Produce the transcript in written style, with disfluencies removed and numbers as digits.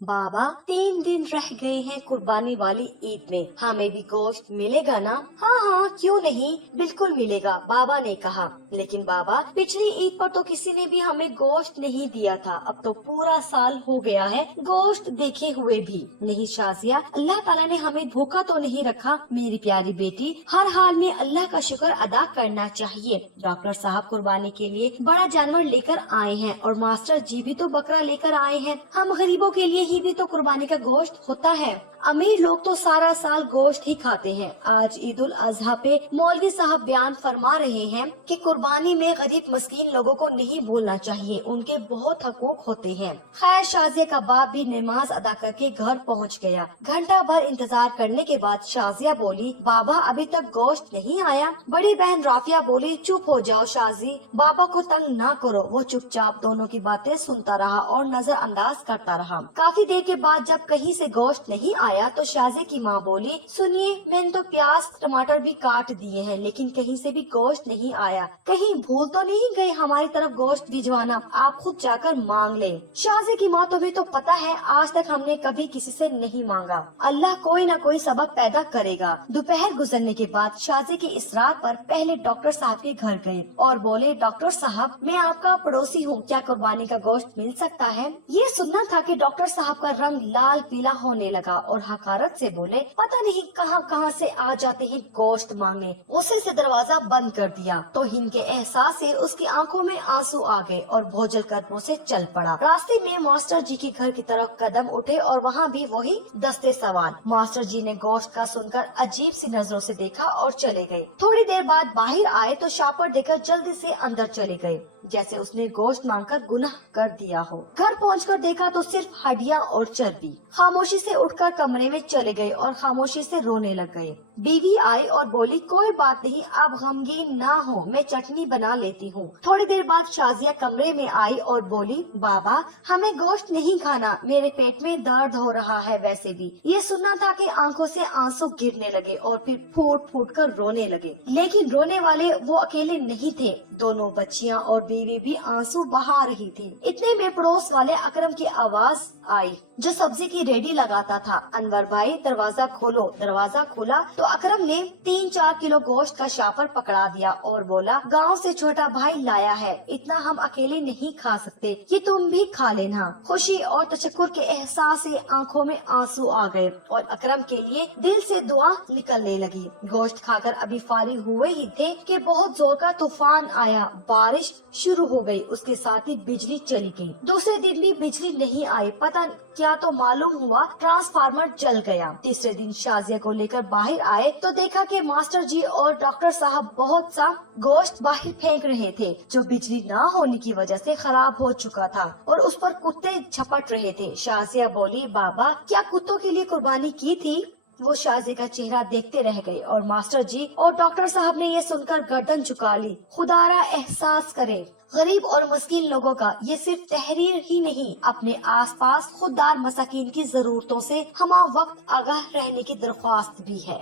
बाबा 3 दिन रह गए हैं कुर्बानी वाली ईद में, हमें भी गोश्त मिलेगा ना? हाँ हाँ, क्यों नहीं, बिल्कुल मिलेगा, बाबा ने कहा। लेकिन बाबा, पिछली ईद पर तो किसी ने भी हमें गोश्त नहीं दिया था, अब तो पूरा साल हो गया है गोश्त देखे हुए भी। नहीं शाजिया, अल्लाह ताला ने हमें भूखा तो नहीं रखा मेरी प्यारी बेटी, हर हाल में अल्लाह का शुक्र अदा करना चाहिए। डॉक्टर साहब कुर्बानी के लिए बड़ा जानवर लेकर आए हैं और मास्टर जी भी तो बकरा लेकर आए हैं। हम गरीबों के लिए ही भी तो कुर्बानी का गोश्त होता है। अमीर लोग तो सारा साल गोश्त ही खाते हैं। आज ईद उल अजहा पे मौलवी साहब बयान फरमा रहे हैं कि कुर्बानी में गरीब मस्कीन लोगों को नहीं भूलना चाहिए, उनके बहुत हकूक होते हैं। खैर, शाजिया का बाप भी नमाज अदा करके घर पहुंच गया। घंटा भर इंतजार करने के बाद शाजिया बोली, बाबा अभी तक गोश्त नहीं आया। बड़ी बहन राफिया बोली, चुप हो जाओ शाजी, बाबा को तंग ना करो। वो चुपचाप दोनों की बातें सुनता रहा और नजरअंदाज करता रहा। काफी देर के बाद जब कहीं से गोश्त नहीं आया तो शाजी की माँ बोली, सुनिए, मैंने तो प्याज टमाटर भी काट दिए हैं, लेकिन कहीं से भी गोश्त नहीं आया। कहीं भूल तो नहीं गए हमारी तरफ गोश्त भिजवाना? आप खुद जाकर मांग ले। शाजी की माँ, तुम्हें तो पता है आज तक हमने कभी किसी से नहीं मांगा। अल्लाह कोई न कोई सबब पैदा करेगा। दोपहर गुजरने के बाद शाजी के इसरार पर पहले डॉक्टर साहब के घर गए और बोले, डॉक्टर साहब, मैं आपका पड़ोसी हूँ, क्या कुर्बानी का गोश्त मिल सकता है? ये सुनना था कि डॉक्टर साहब का रंग लाल पीला होने लगा और हकारत से बोले, पता नहीं कहां कहां से आ जाते हैं गोश्त मांगने। उसे से दरवाजा बंद कर दिया तो हिंद के एहसास से उसकी आंखों में आंसू आ गए और भोजल कदमों से चल पड़ा। रास्ते में मास्टर जी के घर की तरफ कदम उठे और वहाँ भी वही दस्ते सवाल। मास्टर जी ने गोश्त का सुनकर अजीब सी नजरों से देखा और चले गए। थोड़ी देर बाद बाहर आए तो शापर देकर जल्दी से अंदर चले गए, जैसे उसने गोश्त मांगकर गुनाह कर दिया हो। घर पहुंचकर देखा तो सिर्फ हड्डियां और चर्बी। खामोशी से उठकर कमरे में चले गए और खामोशी से रोने लग गए। बीवी आई और बोली, कोई बात नहीं, अब गमगीन ना हो, मैं चटनी बना लेती हूँ। थोड़ी देर बाद शाजिया कमरे में आई और बोली, बाबा हमें गोश्त नहीं खाना, मेरे पेट में दर्द हो रहा है। वैसे भी ये सुनना था कि आंखों से आंसू गिरने लगे और फिर फूट फूट कर रोने लगे। लेकिन रोने वाले वो अकेले नहीं थे, दोनों बच्चियां और बीवी भी आंसू बहा रही थी। इतने में पड़ोस वाले अकरम की आवाज आई, जो सब्जी की रेडी लगाता था। अनवर भाई, दरवाजा खोलो। दरवाजा खोला तो अकरम ने 3-4 किलो गोश्त का शापर पकड़ा दिया और बोला, गांव से छोटा भाई लाया है, इतना हम अकेले नहीं खा सकते, ये तुम भी खा लेना। खुशी और तशक्कुर के एहसास से आंखों में आंसू आ गए और अकरम के लिए दिल से दुआ निकलने लगी। गोश्त खाकर अभी फारिग हुए ही थे कि बहुत जोर का तूफान आया, बारिश शुरू हो गई, उसके साथ ही बिजली चली गई। दूसरे दिन भी बिजली नहीं आई, पता क्या तो मालूम हुआ ट्रांसफार्मर जल गया। तीसरे दिन शाजिया को लेकर बाहर आए तो देखा कि मास्टर जी और डॉक्टर साहब बहुत सा गोश्त बाहर फेंक रहे थे, जो बिजली न होने की वजह से खराब हो चुका था और उस पर कुत्ते झपट रहे थे। शाजिया बोली, बाबा क्या कुत्तों के लिए कुर्बानी की थी? वो शाजी का चेहरा देखते रह गए और मास्टर जी और डॉक्टर साहब ने ये सुनकर गर्दन झुका ली। खुदारा एहसास करे गरीब और मस्कीन लोगों का। ये सिर्फ तहरीर ही नहीं, अपने आसपास खुददार मसाकीन की जरूरतों से हमा वक्त आगाह रहने की दरख्वास्त भी है।